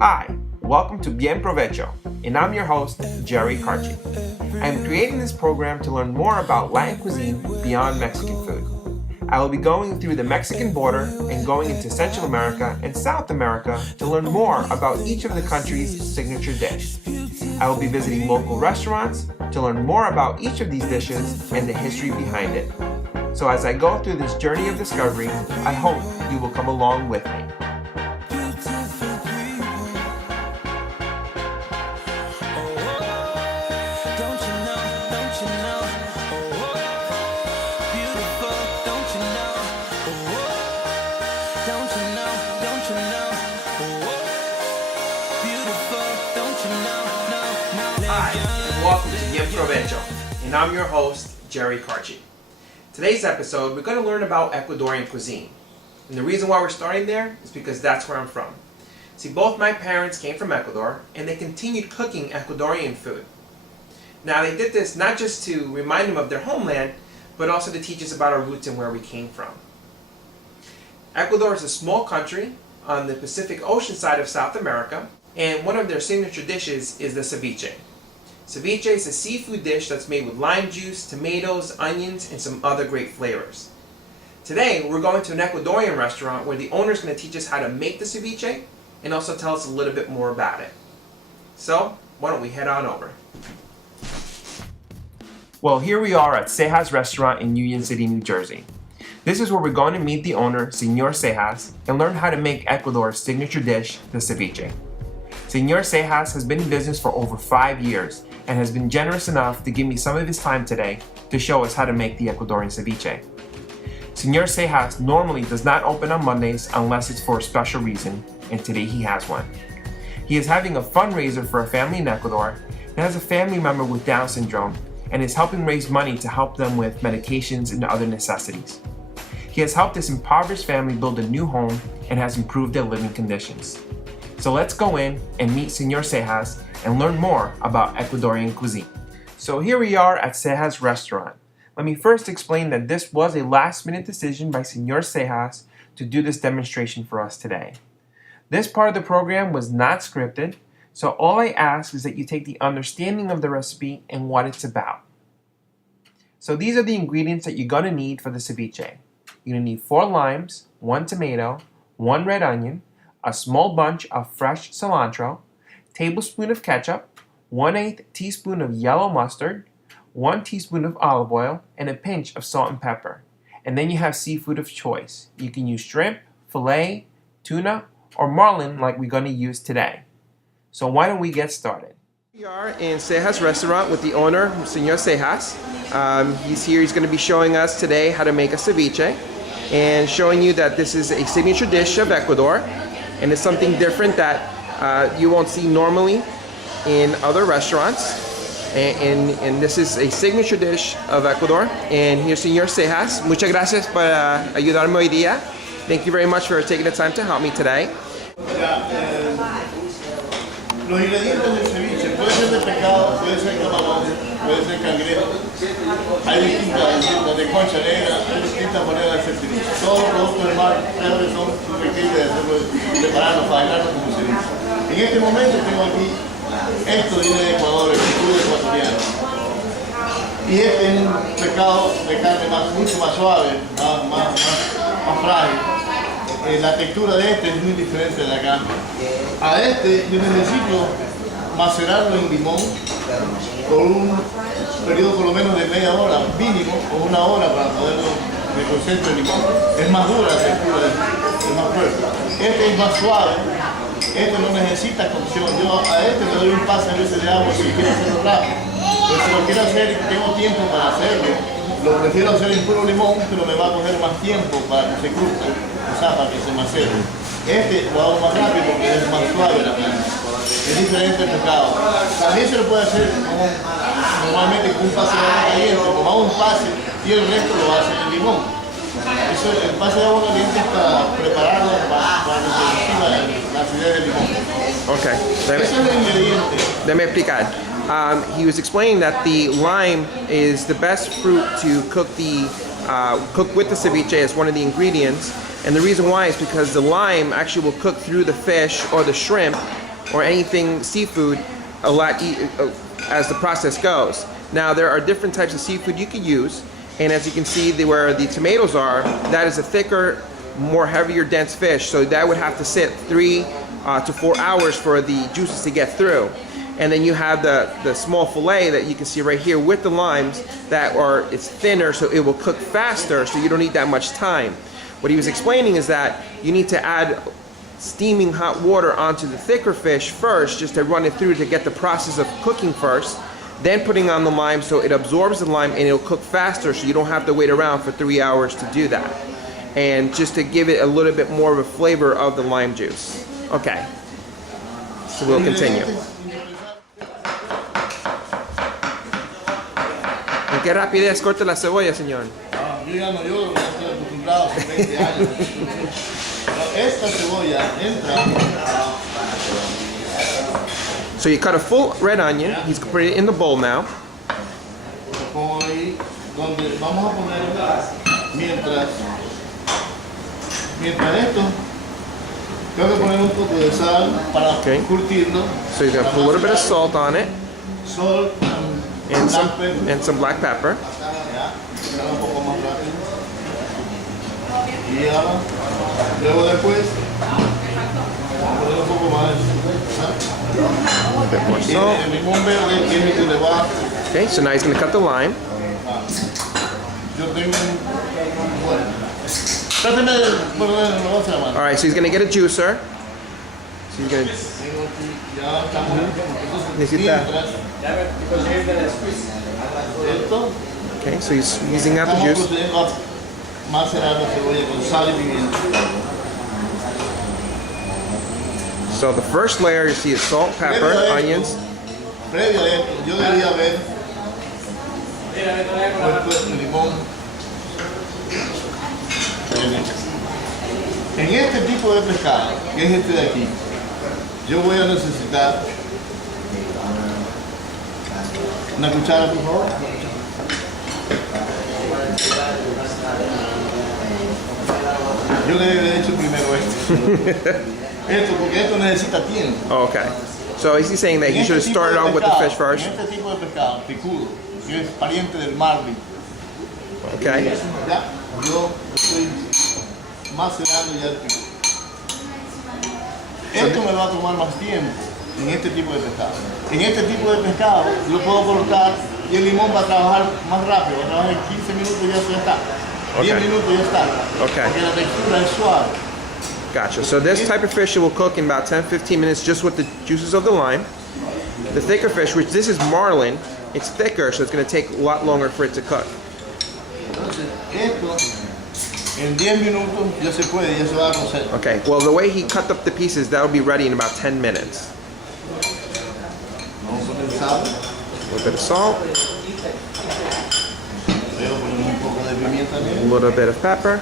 Hi, welcome to Bien Provecho, and I'm your host, Jerry Carchi. I am creating this program to learn more about Latin cuisine beyond Mexican food. I will be going through the Mexican border and going into Central America and South America to learn more about each of the country's signature dish. I will be visiting local restaurants to learn more about each of these dishes and the history behind it. So as I go through this journey of discovery, I hope you will come along with me. Hi, and welcome to Bien Provecho, and I'm your host, Jerry Carchi. Today's episode, we're going to learn about Ecuadorian cuisine. And the reason why we're starting there is because that's where I'm from. See, both my parents came from Ecuador, and they continued cooking Ecuadorian food. Now, they did this not just to remind them of their homeland, but also to teach us about our roots and where we came from. Ecuador is a small country on the Pacific Ocean side of South America, and one of their signature dishes is the ceviche. Ceviche is a seafood dish that's made with lime juice, tomatoes, onions, and some other great flavors. Today, we're going to an Ecuadorian restaurant where the owner is going to teach us how to make the ceviche and also tell us a little bit more about it. So, why don't we head on over? Well, here we are at Cejas Restaurant in Union City, New Jersey. This is where we're going to meet the owner, Señor Cejas, and learn how to make Ecuador's signature dish, the ceviche. Señor Cejas has been in business for over 5 years and has been generous enough to give me some of his time today to show us how to make the Ecuadorian ceviche. Señor Cejas normally does not open on Mondays unless it's for a special reason, and today he has one. He is having a fundraiser for a family in Ecuador that has a family member with Down syndrome and is helping raise money to help them with medications and other necessities. He has helped this impoverished family build a new home and has improved their living conditions. So let's go in and meet Señor Cejas and learn more about Ecuadorian cuisine. So here we are at Cejas Restaurant. Let me first explain that this was a last-minute decision by Señor Cejas to do this demonstration for us today. This part of the program was not scripted, so all I ask is that you take the understanding of the recipe and what it's about. So these are the ingredients that you're going to need for the ceviche. You're going to need 4 limes, 1 tomato, 1 red onion, a small bunch of fresh cilantro, tablespoon of ketchup, 1/8 teaspoon of yellow mustard, 1 teaspoon of olive oil, and a pinch of salt and pepper. And then you have seafood of choice. You can use shrimp, filet, tuna, or marlin like we're going to use today. So why don't we get started? We are in Cejas Restaurant with the owner, Señor Cejas. He's here. He's going to be showing us today how to make a ceviche and showing you that this is a signature dish of Ecuador, and it's something different that you won't see normally in other restaurants. And this is a signature dish of Ecuador. And here's Señor Cejas. Muchas gracias por ayudarme hoy día. Thank you very much for taking the time to help me today. Los ingredientes del ceviche puede ser de pescado, puede ser camarón, puede ser cangrejo. Hay distintas, de concha negra, hay distintas maneras de hacer ceviche. Todos los productos del mar siempre son susceptibles de hacerlo, prepararlos, faenarlos como ceviche. En este momento tengo aquí, esto viene de Ecuador, el escudo ecuatoriano. Y este es un pescado de carne mucho más suave, más frágil. La textura de este es muy diferente de acá. A este yo necesito macerarlo en limón por un periodo por lo menos de media hora mínimo o 1 hora para poderlo reconcentre el limón. Es más dura la textura, es más fuerte. Este es más suave, este no necesita cocción. Yo a este le doy un pase a veces de agua si quiero hacerlo rápido. Pero si lo quiero hacer y tengo tiempo para hacerlo, lo prefiero hacer en puro limón, pero me va a coger más tiempo para que se cruzca, o sea, para que se macere. Este lo hago más rápido porque es más suave la carne. Es diferente el pescado. También se lo puede hacer normalmente con un pase de agua caliente, como hago un pase y el resto lo va a hacer en limón. Eso, el pase de agua caliente es para prepararlo para que se reciba la acidez del limón. Okay. Ese es el ingrediente. Let me explicar. He was explaining that the lime is the best fruit to cook with the ceviche as one of the ingredients, and the reason why is because the lime actually will cook through the fish or the shrimp or anything seafood a lot as the process goes. Now there are different types of seafood you could use, and as you can see where the tomatoes are, that is a thicker, more heavier, dense fish, so that would have to sit 3 to 4 hours for the juices to get through. And then you have the small fillet that you can see right here with the limes that it's thinner, so it will cook faster, so you don't need that much time. What he was explaining is that you need to add steaming hot water onto the thicker fish first, just to run it through to get the process of cooking first, then putting on the lime so it absorbs the lime and it'll cook faster, so you don't have to wait around for 3 hours to do that. And just to give it a little bit more of a flavor of the lime juice. Okay, so we'll continue. ¿En qué rapidez corta la cebolla, señor? Yo ya no, yo estoy acostumbrado hace 20 años. Esta cebolla entra. So you cut a full red onion. He's putting it in the bowl now. Pongo ahí donde vamos a poner mientras esto, tengo que poner un poco de sal para curtirlo. So you're gonna put a little bit of salt on it. Salt and some black pepper. Un poco más rápido. Y ahora, luego después, poner un poco más. A bit more salt. El limón verde tiene que le va. Okay, so now he's going to cut the lime. Yo tengo bueno. All right, so he's going to get a juicer. So he's going to. Okay, so he's squeezing out the juice. So the first layer you see is salt, pepper, onions. En este tipo de pescado, que es este de aquí, yo voy a necesitar una cuchara, por favor. Yo le he hecho primero esto, porque esto necesita tiempo. Oh, okay. So is he saying that he should have started out with the fish first? En este tipo de pescado, picudo, que es pariente del marlin. Okay. Ya, yo estoy macerando ya el picudo. Esto me va a tomar más tiempo en este tipo de pescado. En este tipo de pescado lo puedo cortar y el limón va a trabajar más rápido, va a trabajar en 15 minutos y ya está. 10 minutos ya está. Okay. Porque la textura es suave. Gotcha. So this type of fish will cook in about 10-15 minutes just with the juices of the lime. The thicker fish, which this is marlin, it's thicker, so it's going to take a lot longer for it to cook. Entonces, esto en 10 minutos ya se puede, ya se va a cocer. Okay. Well, the way he cut up the pieces, that will be ready in about 10 minutes. Vamos a poner sal. A little bit of salt. A little bit of pepper.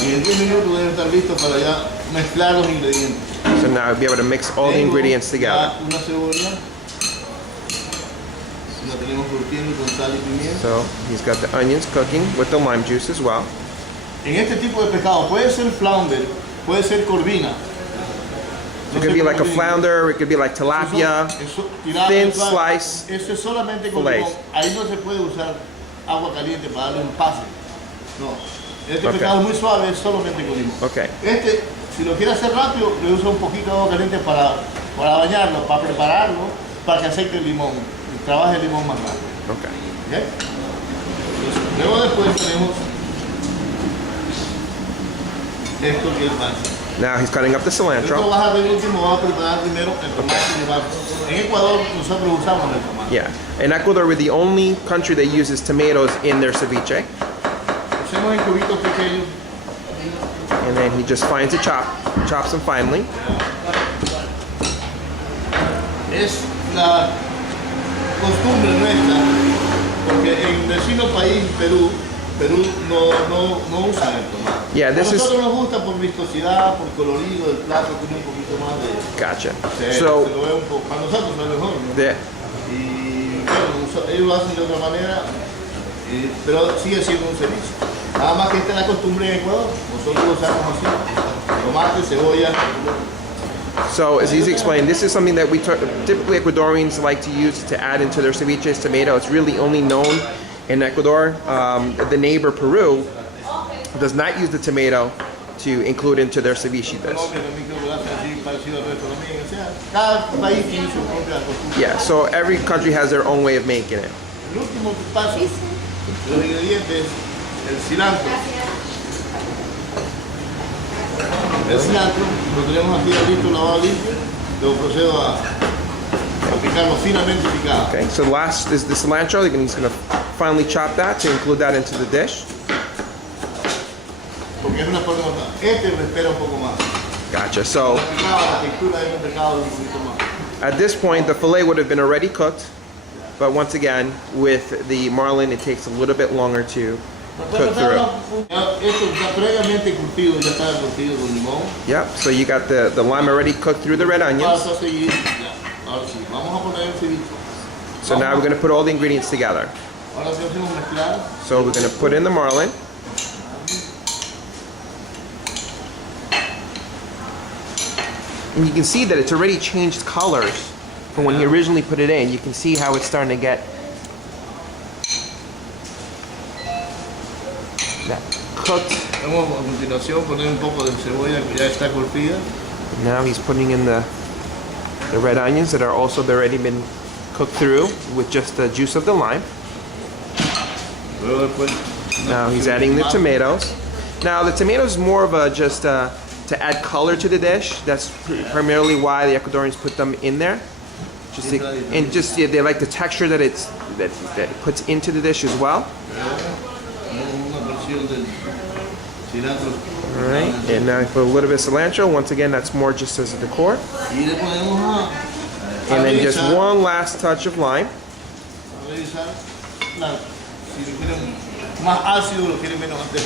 Y en 10 minutos deben estar listos para ya mezclar los ingredientes. So now I'll be able to mix all the ingredients together. Una cebolla. La tenemos curtiendo con sal y pimienta. So he's got the onions cooking with the lime juice as well. En este tipo de pescado puede ser flounder, puede ser corvina. It could be like a flounder, it could be like tilapia, thin slice Eso es solamente con fillets. limón. Ahí no se puede usar agua caliente para darle un pase. No. Este pescado es muy suave, es solamente con limón. Okay. Este, si lo quiere hacer rápido, le usa un poquito de agua caliente para bañarlo, para prepararlo, para que aceite el limón, trabaje el limón más rápido. Okay. ¿Okay? Entonces, luego después tenemos esto que es más. Now he's cutting up the Esto cilantro. vas a ver último, vamos a preparar primero el tomate y demás. En Ecuador nosotros usamos el tomate. Yeah. In Ecuador, we're the only country that uses tomatoes in their ceviche. Hacemos en cubitos pequeños. And then he just finds it chops them finely. Es la costumbre nuestra, porque en el vecino país, Perú no usa el tomate. Yeah, A this is nosotros nos gusta por viscosidad, por colorido, el plato tiene un poquito más de... gotcha. Se So lo ve un poco, para nosotros es mejor, ¿no? Y bueno, ellos lo hacen de otra manera, pero sigue siendo un ceviche. Nada más que esta es la costumbre en Ecuador. Nosotros lo usamos así. Tomate, cebolla. So, as he's explained, this is something that we typically Ecuadorians like to use to add into their ceviches. Tomato. It's really only known in Ecuador. The neighbor Peru does not use the tomato to include into their ceviche dish. Yeah, so every country has their own way of making it. El último paso de los ingredientes, el cilantro. El cilantro lo tenemos aquí listo, lavado limpio. Luego procedo a picarlo finamente picado. Okay, so last is the cilantro. He's going to finely chop that to include that into the dish. Porque es una forma más. Este me espera un poco más. Gotcha. So La textura de un pecado un poquito más. at this point, the fillet would have been already cooked. But once again, with the marlin, it takes a little bit longer to cook through. Esto está previamente curtido, ya está curtido con limón. Yep, so you got the lime already cooked through the red onions. Paso a seguir. Ahora sí, vamos a poner el ceviche. So now we're going to put all the ingredients together. Ahora sí hacemos mezclar. So we're going to put in the marlin. And you can see that it's already changed colors from when he originally put it in. You can see how it's starting to get that cooked. Vamos a continuación poner un poco de cebolla que ya está curtida. Now he's putting in the red onions that are also already been cooked through with just the juice of the lime. Luego después, Now he's adding the tomatoes. Now the tomatoes is more of a just to add color to the dish. That's primarily why the Ecuadorians put them in there. Yeah, they like the texture that it puts into the dish as well. All right, and now I put a little bit of cilantro. Once again, that's more just as a decor. And then just one last touch of lime.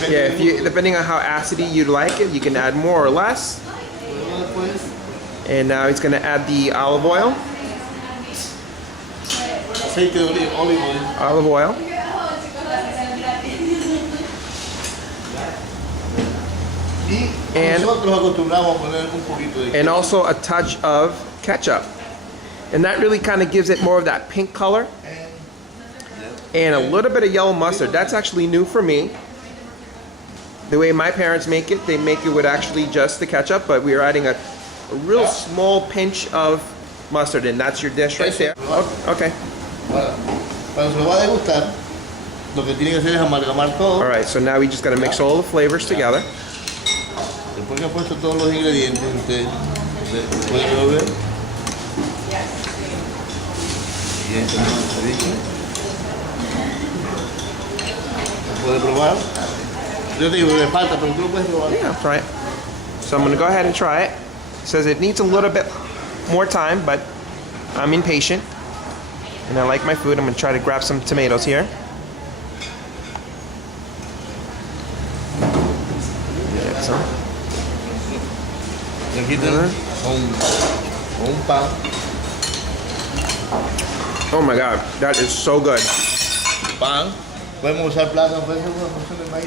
Yeah, depending on how acidy you'd like it, you can add more or less. And now he's going to add the olive oil. Olive oil. And also a touch of ketchup. And that really kind of gives it more of that pink color. And a little bit of yellow mustard. That's actually new for me. The way my parents make it, they make it with actually just the ketchup, but we are adding a real small pinch of mustard, and that's your dish right there. Okay. Alright, so now we just got to mix all the flavors together. Después que ha puesto todos los ingredientes, usted puede revolver. Y ahí tenemos el ceviche. Puede probar. Yo te digo que le falta, pero tú lo puedes probar. Yeah, I'll try it. So I'm going to go ahead and try it. It says it needs a little bit more time, but I'm impatient. And I like my food. I'm going to try to grab some tomatoes here. Get some. Aquí tenemos un pan. Oh my God, that is so good. Pan. Podemos usar plátano, puede ser una porción de maíz.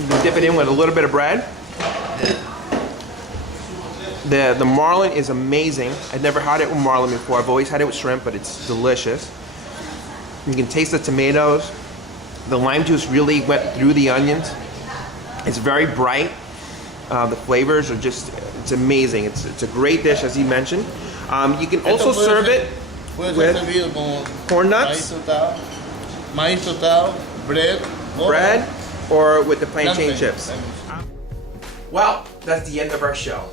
You can dip it in with a little bit of bread. The marlin is amazing. I've never had it with marlin before. I've always had it with shrimp, but it's delicious. You can taste the tomatoes. The lime juice really went through the onions. It's very bright. The flavors are just, it's amazing. It's a great dish, as he mentioned. You can also serve it with corn nuts, maíz tostado, bread, or with the plantain chips. Well, that's the end of our show.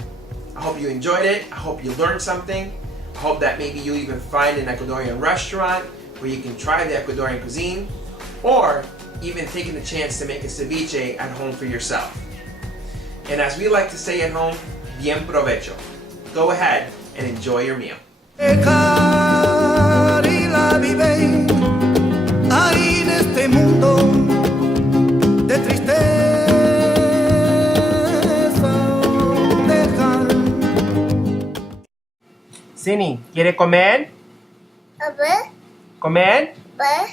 I hope you enjoyed it. I hope you learned something. I hope that maybe you'll even find an Ecuadorian restaurant where you can try the Ecuadorian cuisine, or even taking the chance to make a ceviche at home for yourself. And as we like to say at home, bien provecho. Go ahead and enjoy your meal. Cini, ¿quiere comer? A ver, ¿Comer? ver.